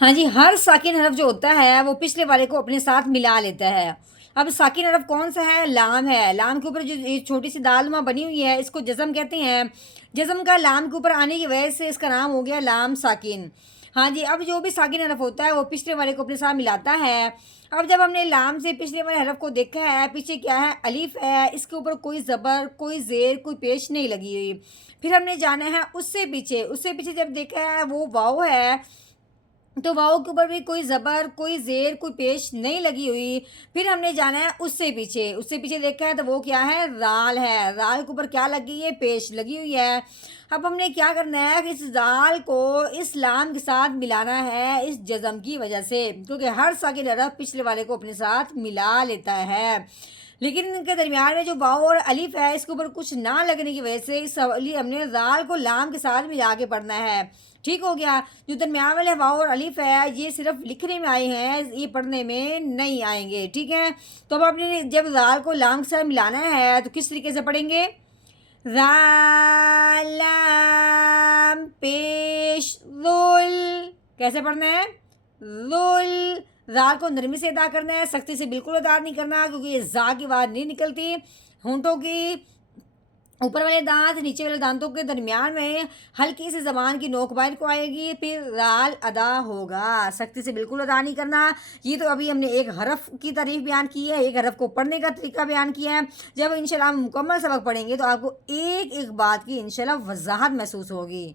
ہاں جی، ہر ساکن حرف جو ہوتا ہے وہ پچھلے والے کو اپنے ساتھ ملا لیتا ہے۔ اب ساکن حرف کون سا ہے؟ لام ہے۔ لام کے اوپر جو یہ چھوٹی سی دال نما بنی ہوئی ہے اس کو جزم کہتے ہیں۔ جزم کا لام کے اوپر آنے کی وجہ سے اس کا نام ہو گیا لام ساکن۔ ہاں جی، اب جو بھی ساکن حرف ہوتا ہے وہ پچھلے والے کو اپنے ساتھ ملاتا ہے۔ اب جب ہم نے لام سے پچھلے والے حرف کو دیکھا ہے، پیچھے کیا ہے؟ الف ہے، اس کے اوپر کوئی زبر، کوئی زیر، کوئی پیش نہیں لگی ہوئی۔ پھر ہم نے جانا ہے اس سے پیچھے جب دیکھا ہے وہ واؤ ہے، تو واؤ کے اوپر بھی کوئی زبر، کوئی زیر، کوئی پیش نہیں لگی ہوئی۔ پھر ہم نے جانا ہے اس سے پیچھے دیکھا ہے تو وہ کیا ہے؟ رال ہے۔ رال کے اوپر کیا لگی ہے؟ پیش لگی ہوئی ہے۔ اب ہم نے کیا کرنا ہے کہ اس رال کو اس لام کے ساتھ ملانا ہے اس جزم کی وجہ سے، کیونکہ ہر ساکن حرف پچھلے والے کو اپنے ساتھ ملا لیتا ہے، لیکن ان کے درمیان میں جو واؤ اور الف ہے اس کے اوپر کچھ نہ لگنے کی وجہ سے اس لیے ہم نے رال کو لام کے ساتھ ملا کے پڑھنا ہے۔ ٹھیک ہو گیا؟ جو درمیان والے واؤ اور الف ہے یہ صرف لکھنے میں آئے ہیں، یہ پڑھنے میں نہیں آئیں گے، ٹھیک ہے؟ تو اب آپ نے جب رال کو لام کے ساتھ ملانا ہے تو کس طریقے سے پڑھیں گے؟ را لام پیش رول، کیسے پڑھنا ہے؟ رول۔ را کو نرمی سے ادا کرنا ہے، سختی سے بالکل ادا نہیں کرنا، کیونکہ یہ زا کی آواز نہیں نکلتی۔ ہونٹوں کی اوپر والے دانت نیچے والے دانتوں کے درمیان میں ہلکی سی زبان کی نوک باہر کو آئے گی، پھر رال ادا ہوگا، سختی سے بالکل ادا نہیں کرنا۔ یہ تو ابھی ہم نے ایک حرف کی تعریف بیان کی ہے، ایک حرف کو پڑھنے کا طریقہ بیان کیا ہے۔ جب انشاءاللہ ہم مکمل سبق پڑھیں گے تو آپ کو ایک ایک بات کی انشاءاللہ وضاحت محسوس ہوگی۔